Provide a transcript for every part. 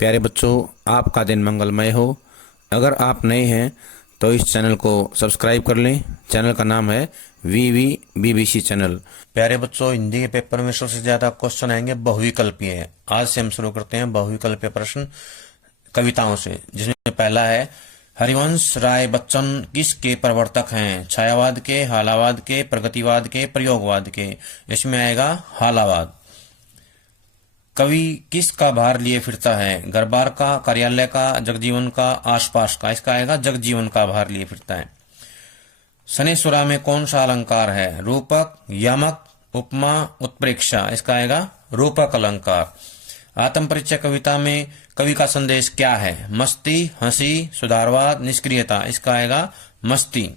प्यारे बच्चों, आपका दिन मंगलमय हो। अगर आप नए हैं तो इस चैनल को सब्सक्राइब कर लें। चैनल का नाम है वीवी बीबीसी चैनल। प्यारे बच्चों, हिंदी के पेपर में सबसे ज्यादा क्वेश्चन आएंगे बहुविकल्पीय। आज से हम शुरू करते हैं बहुविकल्पीय प्रश्न कविताओं से, जिसमें पहला है, हरिवंश राय बच्चन किसके प्रवर्तक हैं? छायावाद के, हालावाद के, प्रगतिवाद के, प्रयोगवाद के। इसमें आएगा हालावाद। कवि किसका भार लिए फिरता है? घर बार का, कार्यालय का, जगजीवन का, आसपास का। इसका आएगा जगजीवन का भार लिए फिरता है। शनेश्वरा में कौन सा अलंकार है? रूपक, यमक, उपमा, उत्प्रेक्षा। इसका आएगा रूपक अलंकार। आत्म परिचय कविता में कवि का संदेश क्या है? मस्ती, हंसी, सुधारवाद, निष्क्रियता। इसका आएगा मस्ती।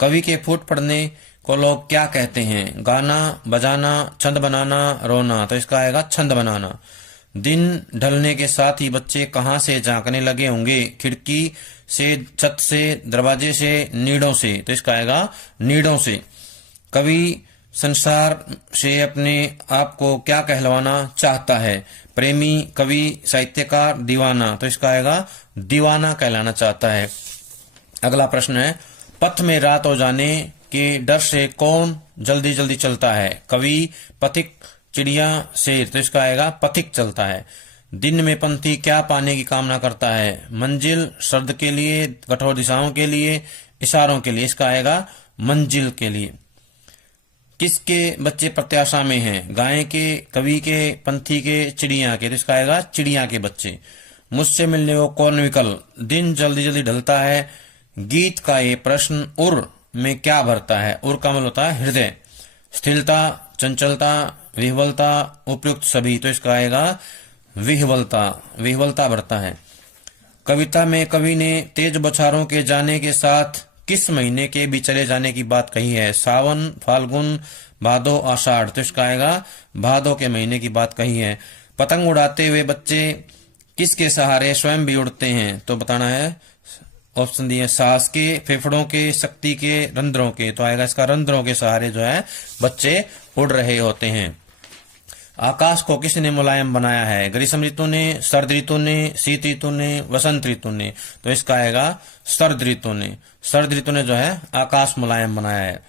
कवि के फूट पड़ने को लोग क्या कहते हैं? गाना, बजाना, छंद बनाना, रोना। तो इसका आएगा छंद बनाना। दिन ढलने के साथ ही बच्चे कहाँ से झांकने लगे होंगे? खिड़की से, छत से, दरवाजे से, नीड़ों से। तो इसका आएगा नीड़ों से। कवि संसार से अपने आप को क्या कहलवाना चाहता है? प्रेमी, कवि, साहित्यकार, दीवाना। तो इसका आएगा दीवाना कहलाना चाहता है। अगला प्रश्न है, पथ में रात हो जाने के डर से कौन जल्दी जल्दी चलता है? कवि, पथिक, चिड़िया, शेर। तो इसका आएगा पथिक चलता है। दिन में पंथी क्या पाने की कामना करता है? मंजिल, शब्द के लिए, कठोर दिशाओं के लिए, इशारों के लिए। इसका आएगा मंजिल के लिए। किसके बच्चे प्रत्याशा में हैं? गाय के, कवि के, पंथी के, चिड़िया के। तो इसका आएगा चिड़िया के बच्चे। मुझसे मिलने को कौन विकल? दिन जल्दी जल्दी ढलता है। गीत का ये प्रश्न उर में क्या भरता है? उर का मतलब होता है हृदय। स्थिरता, चंचलता, विह्वलता, उपयुक्त सभी। तो इसका आएगा विह्वलता। विह्वलता भरता है। कविता में कवि ने तेज बौछारों के जाने के साथ किस महीने के भी चले जाने की बात कही है? सावन, फाल्गुन, भादो, आषाढ़। तो इसका आएगा भादो के महीने की बात कही है। पतंग उड़ाते हुए बच्चे किसके सहारे स्वयं भी उड़ते हैं? तो बताना है। ऑप्शन दिए, सांस के, फेफड़ों के, शक्ति के, रंध्रों के। तो आएगा इसका रंध्रों के सहारे जो है बच्चे उड़ रहे होते हैं। आकाश को किसने मुलायम बनाया है? ग्रीष्म ऋतु ने, शरद ऋतु ने, शीत ऋतु ने, वसंत ऋतु ने। तो इसका आएगा शरद ऋतु ने। शरद ऋतु ने जो है आकाश मुलायम बनाया है।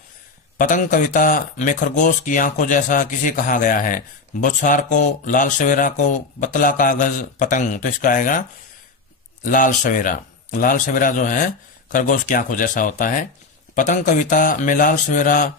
पतंग कविता में खरगोश की आंखों जैसा किसे कहा गया है? बौछार को, लाल सवेरा को, पतला कागज, पतंग। तो इसका आएगा लाल सवेरा। लाल सवेरा जो है खरगोश की आंखों जैसा होता है। पतंग कविता में लाल सवेरा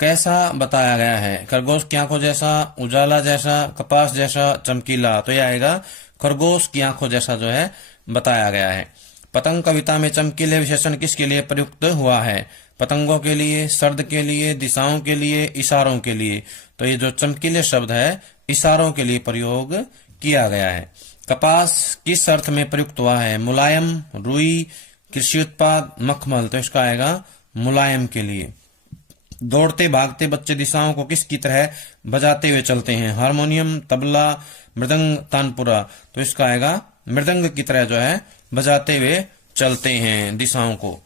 कैसा बताया गया है? खरगोश की आंखों जैसा, उजाला जैसा, कपास जैसा, चमकीला। तो यह आएगा खरगोश की आंखों जैसा जो है बताया गया है। पतंग कविता में चमकीले विशेषण किसके लिए प्रयुक्त हुआ है? पतंगों के लिए, शब्द के लिए, दिशाओं के लिए, इशारों के लिए। तो ये जो चमकीले शब्द है इशारों के लिए प्रयोग किया गया है। कपास किस अर्थ में प्रयुक्त हुआ है? मुलायम, रुई, कृषि उत्पाद, मखमल। तो इसका आएगा मुलायम के लिए। दौड़ते भागते बच्चे दिशाओं को किसकी तरह बजाते हुए चलते हैं? हारमोनियम, तबला, मृदंग, तानपुरा। तो इसका आएगा मृदंग की तरह जो है बजाते हुए चलते हैं दिशाओं को।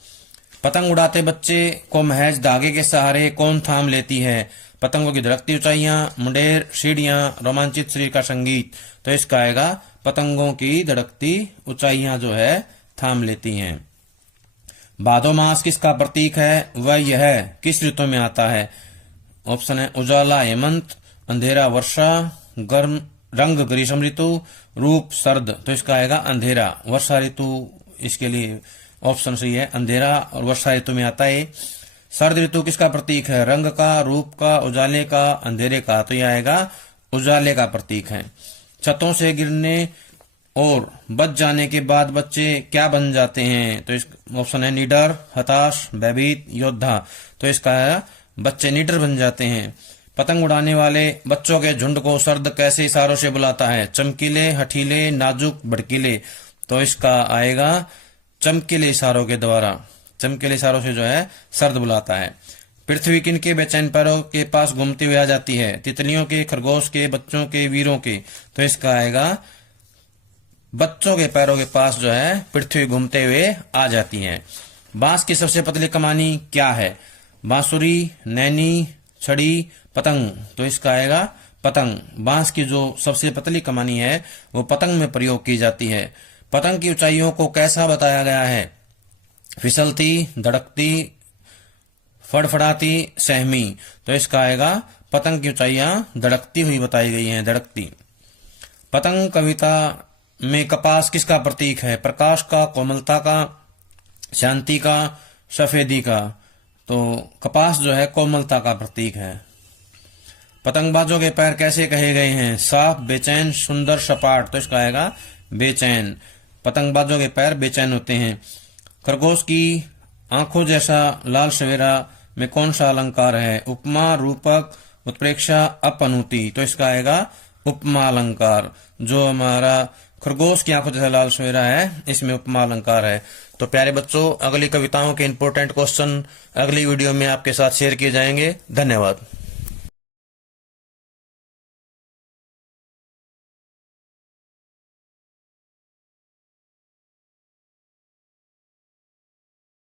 पतंग उड़ाते बच्चे को महज धागे के सहारे कौन थाम लेती है? पतंगों की धड़कती ऊंचाइयां, मुंडेर, सीढ़ियां, रोमांचित शरीर का संगीत। तो इसका आएगा पतंगों की धड़कती ऊंचाइयां जो है थाम लेती हैं। भादो मास किसका प्रतीक है? वह यह किस ऋतु में आता है? ऑप्शन है, उजाला हेमंत, अंधेरा वर्षा, गर्म रंग ग्रीष्म ऋतु, रूप शरद। तो इसका आएगा अंधेरा। वर्षा ऋतु इसके लिए ऑप्शन सही है, अंधेरा और वर्षा ऋतु में आता है। शरद ऋतु किसका प्रतीक है? रंग का, रूप का, उजाले का, अंधेरे का। तो यह आएगा उजाले का प्रतीक है। छतों से गिरने और बच जाने के बाद बच्चे क्या बन जाते हैं? तो इस ऑप्शन है, निडर, हताश, भयभीत, योद्धा। तो इसका है बच्चे निडर बन जाते हैं। पतंग उड़ाने वाले बच्चों के झुंड को शरद कैसे इशारों से बुलाता है? चमकीले, हठीले, नाजुक, भड़कीले। तो इसका आएगा चमकीले इशारों के द्वारा। चमकीले इशारों से जो है शरद बुलाता है। पृथ्वी किनके बेचैन पैरों के पास घूमती हुई आ जाती है? तितलियों के, खरगोश के, बच्चों के, वीरों के। तो इसका आएगा बच्चों के पैरों के पास जो है पृथ्वी घूमते हुए आ जाती है। बांस की सबसे पतली कमानी क्या है? बांसुरी, नैनी, छड़ी, पतंग। तो इसका आएगा पतंग, बांस की जो सबसे पतली कमानी है वो पतंग में प्रयोग की जाती है। पतंग की ऊंचाइयों को कैसा बताया गया है? फिसलती, धड़कती, फड़फड़ाती, सहमी। तो इसका आएगा पतंग की ऊंचाइयां धड़कती हुई बताई गई हैं, धड़कती। पतंग कविता में कपास किसका प्रतीक है? प्रकाश का, कोमलता का, शांति का, सफेदी का। तो कपास जो है कोमलता का प्रतीक है। पतंगबाजों के पैर कैसे कहे गए हैं? साफ, बेचैन, सुंदर, सपाट। तो इसका आएगा बेचैन। पतंगबाजों के पैर बेचैन होते हैं। खरगोश की आंखों जैसा लाल सवेरा में कौन सा अलंकार है? उपमा, रूपक, उत्प्रेक्षा, अपनुति। तो इसका आएगा उपमा अलंकार। जो हमारा खरगोश की आंखों जैसा लाल सवेरा है, इसमें उपमा अलंकार है। तो प्यारे बच्चों, अगली कविताओं के इंपॉर्टेंट क्वेश्चन अगली वीडियो में आपके साथ शेयर किए जाएंगे। धन्यवाद।